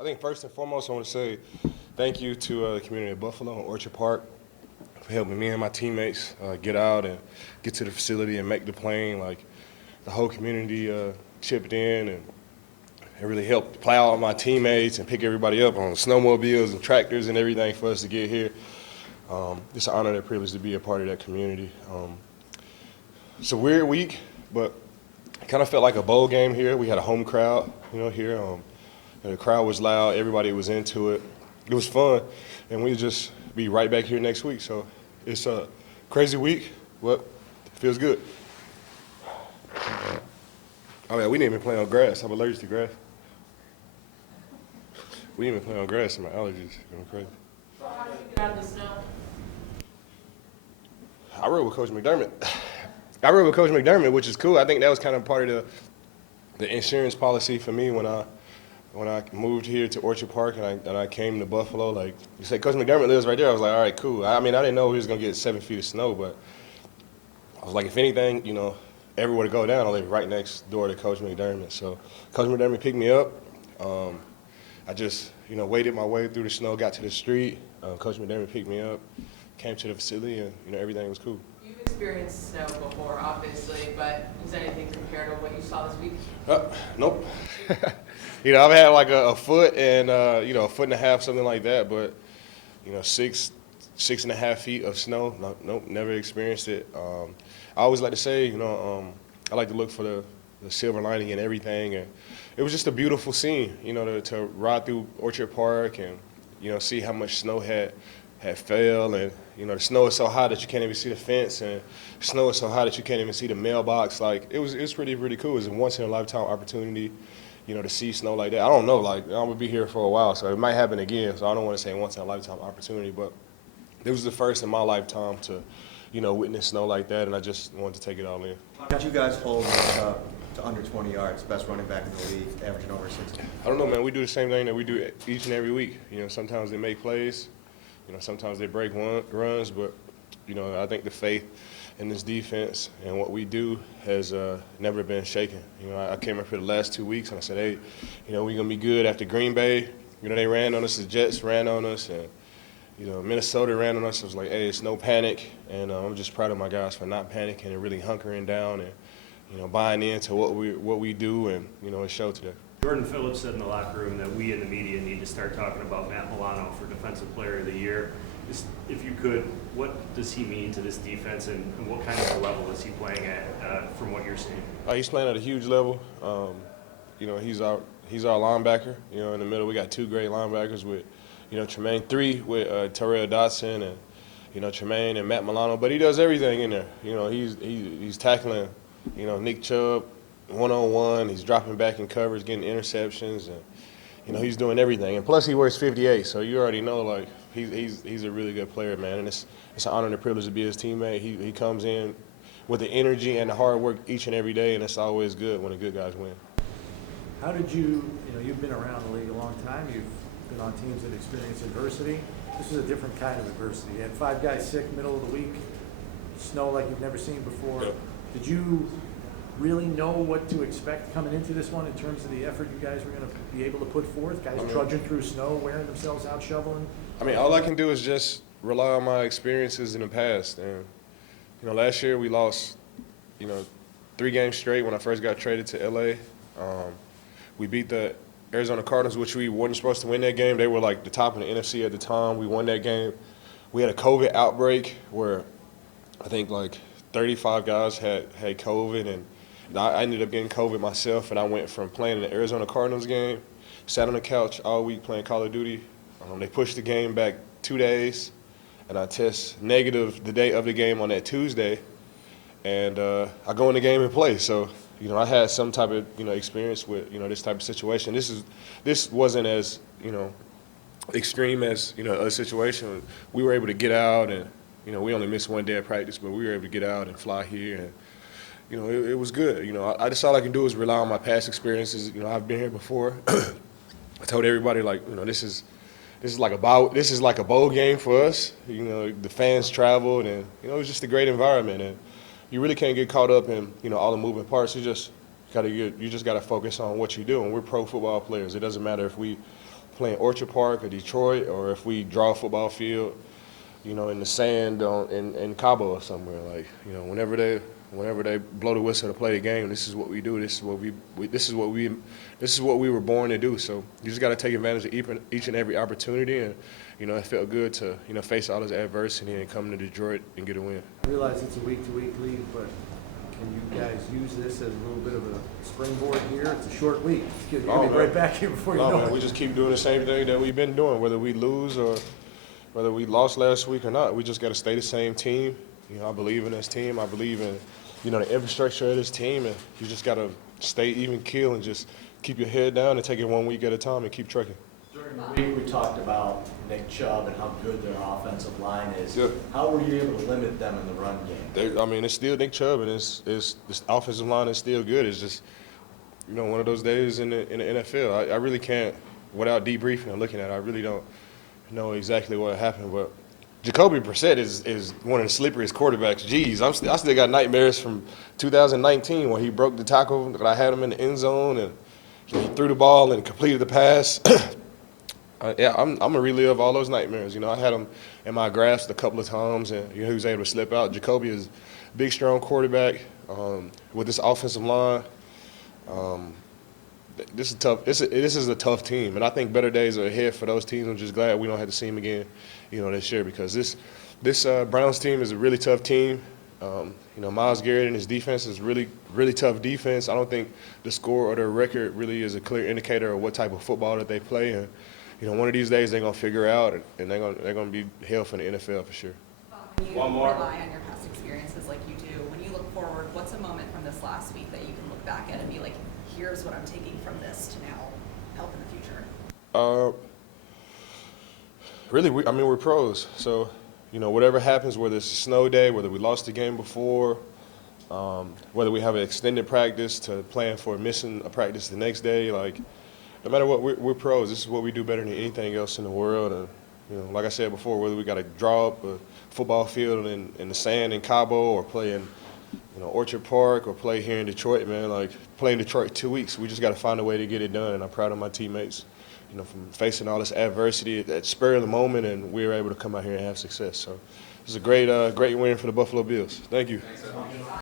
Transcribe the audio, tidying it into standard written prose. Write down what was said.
I think first and foremost, I want to say thank you to the community of Buffalo and Orchard Park for helping me and my teammates get out and get to the facility and make the plane. Like the whole community chipped in and really helped plow out my teammates and pick everybody up on snowmobiles and tractors and everything for us to get here. It's an honor and a privilege to be a part of that community. It's a weird week, but it kind of felt like a bowl game here. We had a home crowd, here. The crowd was loud. Everybody was into it. It was fun, and we'll just be right back here next week. So it's a crazy week, but it feels good. Oh yeah, we didn't even play on grass. I'm allergic to grass. We didn't even play on grass, and my allergies. Crazy. So how did you get out of the snow? I rode with Coach McDermott. I rode with Coach McDermott, which is cool. I think that was kind of part of the insurance policy for me when I moved here to Orchard Park and I came to Buffalo. Like you said, Coach McDermott lives right there. I was like, all right, cool. I mean, I didn't know we was gonna get 7 feet of snow, but I was like, if anything, ever were to go down, I live right next door to Coach McDermott. So Coach McDermott picked me up. I just, waded my way through the snow, got to the street. Coach McDermott picked me up, came to the facility, and everything was cool. You've experienced snow before, obviously, but is anything compared to what you saw this week? Nope. I've had like a foot and a foot and a half, something like that. But 6.5 feet of snow. Nope, never experienced it. I always like to say, I like to look for the silver lining in everything, and it was just a beautiful scene, to ride through Orchard Park and see how much snow had fell, and the snow is so high that you can't even see the fence, and the snow is so high that you can't even see the mailbox. Like it was pretty cool. It was a once in a lifetime opportunity, to see snow like that. I don't know, like I'm gonna be here for a while, so it might happen again. So I don't want to say once in a lifetime opportunity, but it was the first in my lifetime to, witness snow like that, and I just wanted to take it all in. How did you guys hold to under 20 yards, best running back in the league, averaging over 60? I don't know, man. We do the same thing that we do each and every week. Sometimes they make plays, sometimes they break runs, but I think the faith in this defense and what we do has never been shaken. I came up here the last 2 weeks and I said, hey, we're gonna be good after Green Bay. They ran on us, the Jets ran on us, and Minnesota ran on us. I was like, hey, it's no panic, and I'm just proud of my guys for not panicking and really hunkering down and buying into what we do, and it showed today. Jordan Phillips said in the locker room that we in the media need to start talking about Matt Milano for Defensive Player of the Year. Just, if you could, what does he mean to this defense, and what kind of a level is he playing at from what you're seeing? He's playing at a huge level. He's our linebacker. In the middle we got two great linebackers with, Tremaine, three with Terrell Dotson and Tremaine and Matt Milano. But he does everything in there. He's tackling, Nick Chubb one-on-one. He's dropping back in coverage, getting interceptions, and he's doing everything. And plus he wears 58, so you already know like he's a really good player, man. And it's an honor and a privilege to be his teammate. He comes in with the energy and the hard work each and every day, and it's always good when the good guys win. How did you've been around the league a long time. You've been on teams that experience adversity. This is a different kind of adversity. You had 5 guys sick middle of the week, snow like you've never seen before. Yep. Did you really know what to expect coming into this one in terms of the effort you guys were going to be able to put forth? Guys trudging through snow, wearing themselves out, shoveling? All I can do is just rely on my experiences in the past. And, last year we lost, 3 games straight when I first got traded to LA. We beat the Arizona Cardinals, which we weren't supposed to win that game. They were like the top in the NFC at the time. We won that game. We had a COVID outbreak where I think like 35 guys had COVID, and I ended up getting COVID myself, and I went from playing in the Arizona Cardinals game, sat on the couch all week playing Call of Duty. They pushed the game back 2 days, and I test negative the day of the game on that Tuesday, and I go in the game and play. So, I had some type of, experience with, this type of situation. This wasn't as, extreme as, a situation. We were able to get out, and, we only missed 1 day of practice, but we were able to get out and fly here, and, it was good. I just all I can do is rely on my past experiences. I've been here before. I told everybody, like, this is like a bowl game for us. The fans traveled, and it was just a great environment. And you really can't get caught up in all the moving parts. You just got to focus on what you do. And we're pro football players. It doesn't matter if we playing Orchard Park or Detroit, or if we draw a football field, you know, in the sand in Cabo or somewhere. Like, you know, whenever they blow the whistle to play the game, this is what we do. This is what we were born to do. So you just got to take advantage of each and every opportunity. And you know, it felt good to, you know, face all this adversity and come to Detroit and get a win. I realize it's a week-to-week league, but can you guys use this as a little bit of a springboard here? It's a short week. You'll be right back here before you know Man, it. we just keep doing the same thing that we've been doing, whether we lose or whether we lost last week or not. We just got to stay the same team. You know, I believe in this team. I believe in, you know, the infrastructure of this team, and you just got to stay even keel and just keep your head down and take it one week at a time and keep trucking. During the week, we talked about Nick Chubb and how good their offensive line is. Yeah. How were you able to limit them in the run game? I mean, it's still Nick Chubb, and it's this offensive line is still good. It's just, you know, one of those days in the NFL. I really can't, without debriefing and looking at it, I really don't know exactly what happened. But Jacoby Brissett is one of the slipperiest quarterbacks. Jeez, I still got nightmares from 2019 when he broke the tackle, that I had him in the end zone, and he threw the ball and completed the pass. Yeah, I'm gonna relive all those nightmares. You know, I had him in my grasp a couple of times, and you know, he was able to slip out. Jacoby is a big, strong quarterback with this offensive line. This is tough. This is a tough team, and I think better days are ahead for those teams. I'm just glad we don't have to see them again, you know, this year, because this Browns team is a really tough team. You know, Myles Garrett and his defense is really tough defense. I don't think the score or their record really is a clear indicator of what type of football that they play. And you know, one of these days they're gonna figure out, and they're gonna be held for the NFL for sure. When you One more. rely on your past experiences like you do, when you look forward, what's a moment from this last week that you can look back at and be like, here's what I'm taking from this to now help in the future? Really, we're pros. So, you know, whatever happens, whether it's a snow day, whether we lost the game before, whether we have an extended practice to plan for missing a practice the next day, like, no matter what, we're pros. This is what we do better than anything else in the world. And, you know, like I said before, whether we got to draw up a football field in the sand in Cabo, or play in, you know, Orchard Park, or play here in Detroit, man, like, play in Detroit 2 weeks. We just got to find a way to get it done, and I'm proud of my teammates, you know, from facing all this adversity at that spur of the moment, and we were able to come out here and have success. So it's a great win for the Buffalo Bills. Thank you.